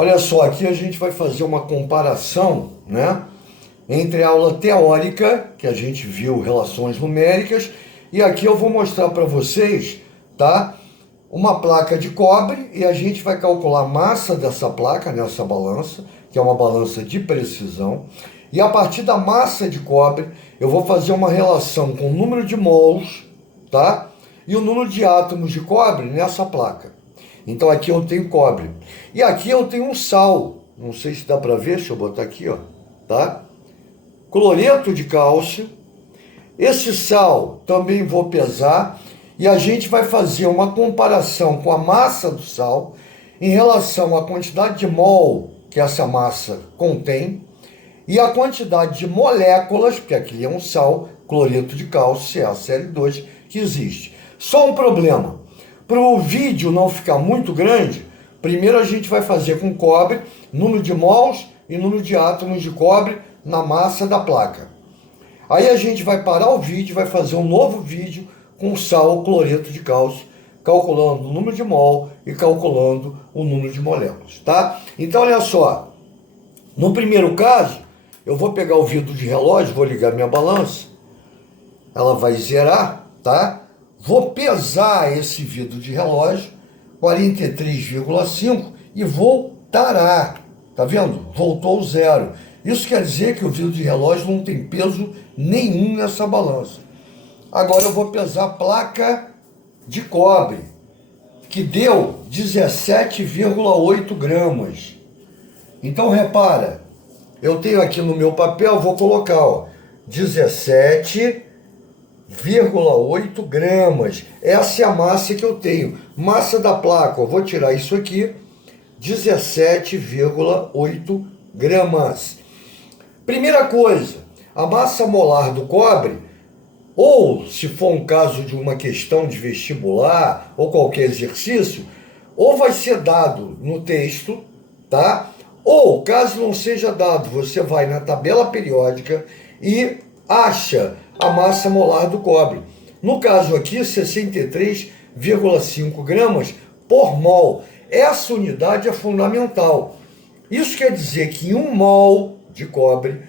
Olha só, aqui a gente vai fazer uma comparação, né, entre a aula teórica, que a gente viu relações numéricas, e aqui eu vou mostrar para vocês, tá, uma placa de cobre, e a gente vai calcular a massa dessa placa nessa balança, que é uma balança de precisão, e a partir da massa de cobre, eu vou fazer uma relação com o número de mols, tá, e o número de átomos de cobre nessa placa. Então aqui eu tenho cobre. E aqui eu tenho um sal. Não sei se dá para ver, deixa eu botar aqui, ó, tá? Cloreto de cálcio. Esse sal também vou pesar e a gente vai fazer uma comparação com a massa do sal em relação à quantidade de mol que essa massa contém e a quantidade de moléculas, porque aqui é um sal, cloreto de cálcio, CaCl2, que existe. Só um problema. Para o vídeo não ficar muito grande, primeiro a gente vai fazer com cobre, número de mols e número de átomos de cobre na massa da placa. Aí a gente vai parar o vídeo, vai fazer um novo vídeo com sal, cloreto de cálcio, calculando o número de mol e calculando o número de moléculas, tá? Então olha só, no primeiro caso, eu vou pegar o vidro de relógio, vou ligar minha balança, ela vai zerar, tá? Vou pesar esse vidro de relógio, 43,5, e vou tarar. Tá vendo? Voltou ao zero. Isso quer dizer que o vidro de relógio não tem peso nenhum nessa balança. Agora eu vou pesar a placa de cobre, que deu 17,8 gramas. Então repara, eu tenho aqui no meu papel, vou colocar, ó, 17,8 gramas. Essa é a massa que eu tenho. Massa da placa, eu vou tirar isso aqui, 17,8 gramas. Primeira coisa, a massa molar do cobre, ou se for um caso de uma questão de vestibular ou qualquer exercício, ou vai ser dado no texto, tá? Ou, caso não seja dado, você vai na tabela periódica e acha a massa molar do cobre. No caso aqui, 63,5 gramas por mol. Essa unidade é fundamental. Isso quer dizer que em 1 mol de cobre,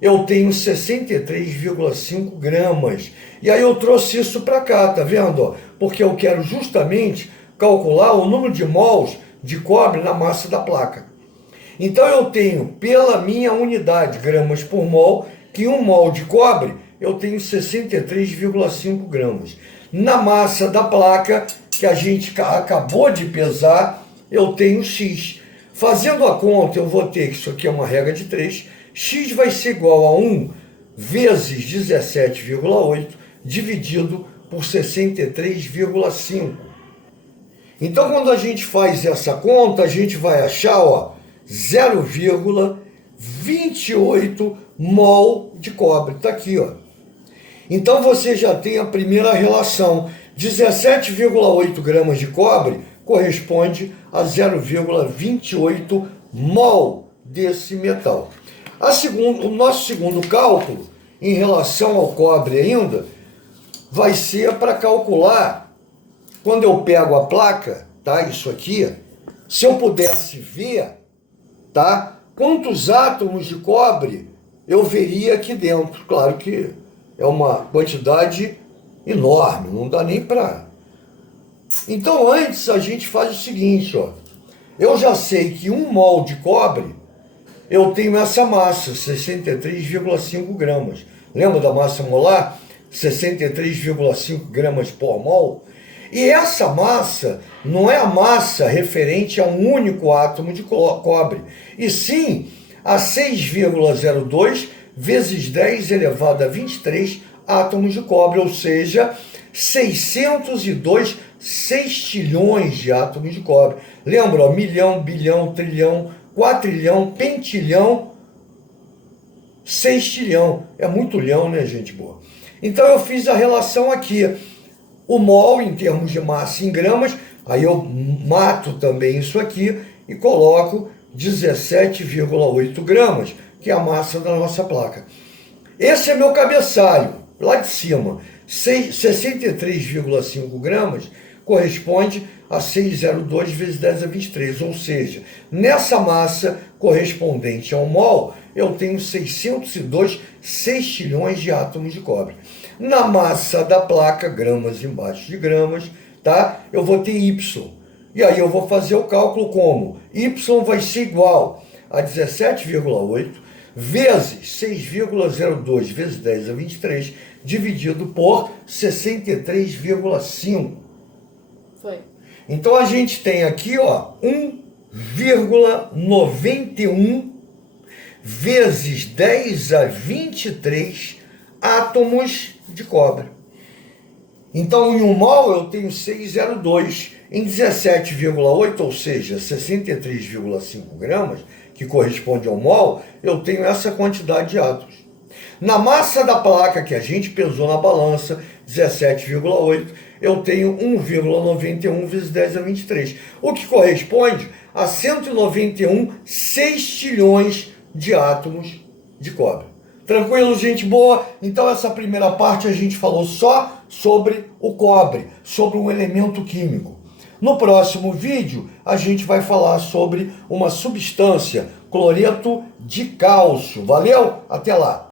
eu tenho 63,5 gramas. E aí eu trouxe isso para cá, tá vendo? Porque eu quero justamente calcular o número de mols de cobre na massa da placa. Então eu tenho, pela minha unidade, gramas por mol, que 1 mol de cobre, eu tenho 63,5 gramas. Na massa da placa, que a gente acabou de pesar, eu tenho X. Fazendo a conta, eu vou ter que isso aqui é uma regra de 3. X vai ser igual a 1 vezes 17,8 dividido por 63,5. Então, quando a gente faz essa conta, a gente vai achar, ó, 0,28 mol de cobre. Está aqui, ó. Então você já tem a primeira relação. 17,8 gramas de cobre corresponde a 0,28 mol desse metal. O nosso segundo cálculo, em relação ao cobre ainda, vai ser para calcular, quando eu pego a placa, tá? Isso aqui, se eu pudesse ver, tá? Quantos átomos de cobre eu veria aqui dentro. Claro que é uma quantidade enorme, não dá nem para... Então antes a gente faz o seguinte, ó. Eu já sei que 1 mol de cobre, eu tenho essa massa, 63,5 gramas. Lembra da massa molar? 63,5 gramas por mol. E essa massa não é a massa referente a um único átomo de cobre, e sim a 6,02 vezes 10 elevado a 23 átomos de cobre, ou seja, 602 sextilhões de átomos de cobre. Lembra, ó, milhão, bilhão, trilhão, quatrilhão, pentilhão, sextilhão. É muito lhão, né, gente boa? Então eu fiz a relação aqui. O mol, em termos de massa em gramas, aí eu mato também isso aqui e coloco 17,8 gramas, que é a massa da nossa placa. Esse é meu cabeçalho, lá de cima. 63,5 gramas corresponde a 602 vezes 10 a 23, ou seja, nessa massa correspondente ao mol, eu tenho 602 sextilhões de átomos de cobre. Na massa da placa, gramas embaixo de gramas, tá? Eu vou ter Y. E aí eu vou fazer o cálculo como? Y vai ser igual a 17,8 vezes 6,02 vezes 10 a 23, dividido por 63,5. Foi. Então a gente tem aqui, ó, 1,91 vezes 10 a 23 átomos de cobre. Então, em 1 mol eu tenho 602. Em 17,8, ou seja, 63,5 gramas, que corresponde ao mol, eu tenho essa quantidade de átomos. Na massa da placa que a gente pesou na balança, 17,8, eu tenho 1,91 vezes 10 a 23, o que corresponde a 191 sextilhões de átomos de cobre. Tranquilo, gente boa? Então essa primeira parte a gente falou só sobre o cobre, sobre um elemento químico. No próximo vídeo a gente vai falar sobre uma substância, cloreto de cálcio. Valeu? Até lá!